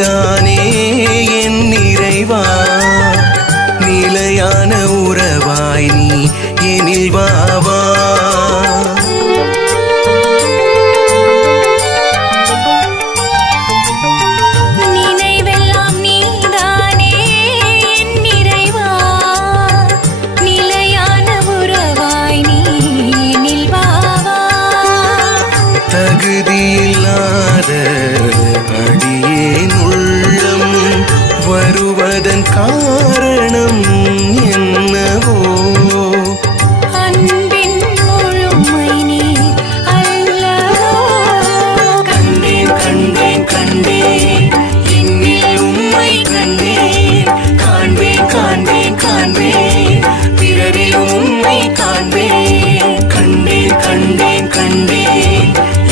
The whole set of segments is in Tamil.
நீதானே என் நிறைவா, நிலையான உறவாய் நீ எனில் வாவா. தகுதியில்லாத அடியேன் உள்ளம் வருவதன் காரணம் என்னவோ? அன்பின் முழுமை நீ அல்லவோ? கண்டேன் கண்டேன் கண்டேன் என்னில் உம்மை கண்டேன், காண்பேன் காண்பேன் காண்பேன் பிறரில் உம்மை காண்பேன். கண்டேன் கண்டேன் கண்டேன்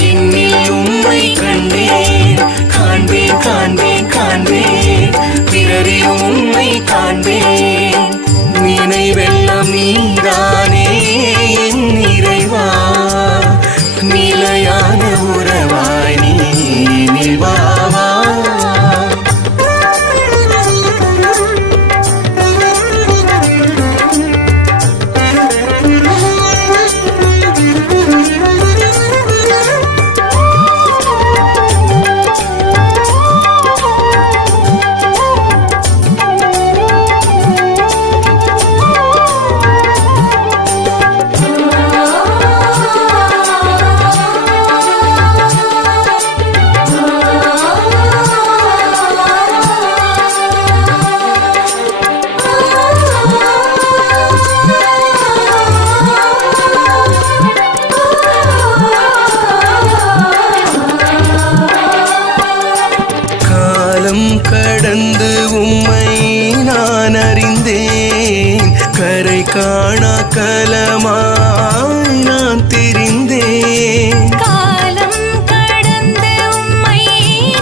என்னில் உம்மை கண்டேன், காண்பேன் காண்பேன் காண்பேன் பிறரில் உம்மை காண்பேன். நினைவெல்லாம் நீதானே என் நிறைவா, நிலையான உறவாய் நீ எனில் வாவா. கடந்து உம்மை நான் அறிந்தேன், கரை காணா கலமாய் நான் திரிந்தேன். காலம் கடந்து உம்மை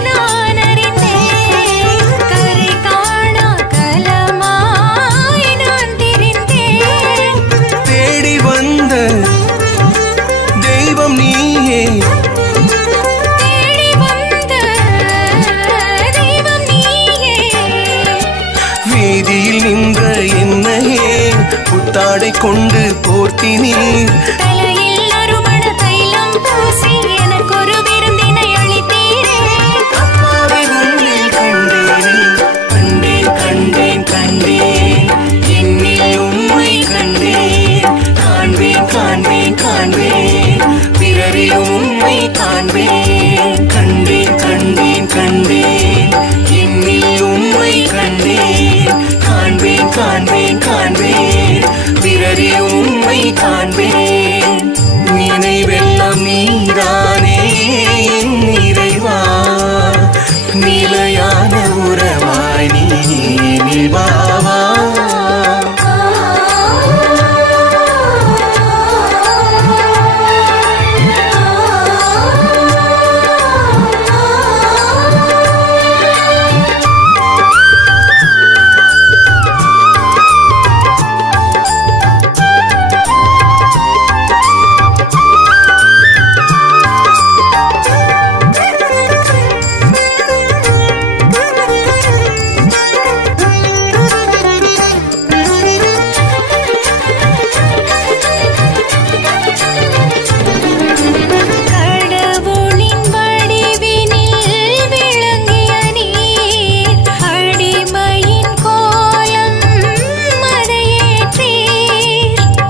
நான் அறிந்தேன், கரை காணா கலமாய் நான் திரிந்தேன். தேடி வந்த தெய்வம் நீயே, வீதியில் நின்ற என்னையே புத்தாடை கொண்டு போர்த்தினீர். தலையில் ஒரு மண தைலம் பூசி எனக்கு ஒரு விருந்தினை அளித்தீரே. அப்பாவை உன்னில் கண்டேன் கண்டேன் கண்டேன் கண்டேன் என்னில் உம்மை கண்டேன், காண்பேன் காண்பேன் காண்பேன் பிறரில் உம்மை காண்பேன். கண்டேன் கண்டேன் கண்டேன் என்னில் உம்மை கண்டேன், காண்பேன் காண்பேன் காண்பேன் பிறரில் உம்மை காண்பேன். நினைவெல்லாம் நீதானே என் நிறைவா, நிலையான உறவாய் நீ எனில் வாவா.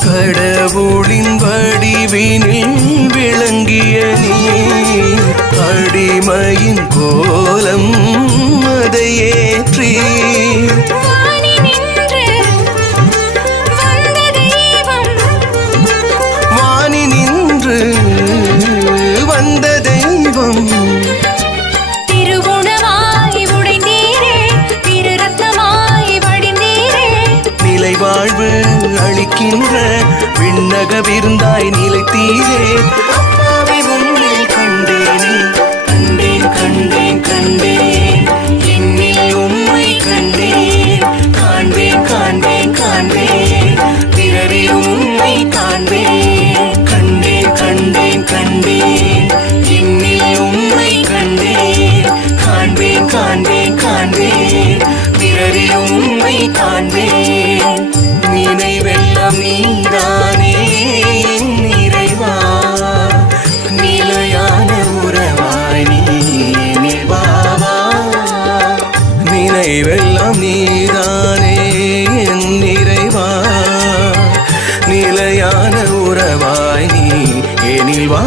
கடவுளின் வடிவினில் விளங்கிய நீர், அடிமையின் கோலம் அதை ஏற்றி. வானி நின்று வந்த தெய்வம், திருவுணவாய் உடைந்தீரே, திரு ரத்னமாய் வடிந்தீரே. நிலை வாழ்வு அளிக்கின்ற விண்ணக விருந்தாய் நிலைத்தீரே. அப்பாவை உன்னில் கண்டேனே கண்டேன் கண்டேன் கண்டேன் என்னில் உம்மை கண்டேன், காண்பேன் காண்பேன் காண்பேன் பிறரில் உம்மை காண்பேன். கண்டேன் கண்டேன் கண்டேன் என்னில் உம்மை கண்டேன், காண்பேன் காண்பேன் உம்மை காண்பேன். நினைவெல்லாம் நீதானே என் இறைவா, நிலையான உறவாய் நீ என்னில் வா வா. நினைவெல்லாம் நீதானே என் இறைவா, நிலையான உறவாய் நீ எனில் வா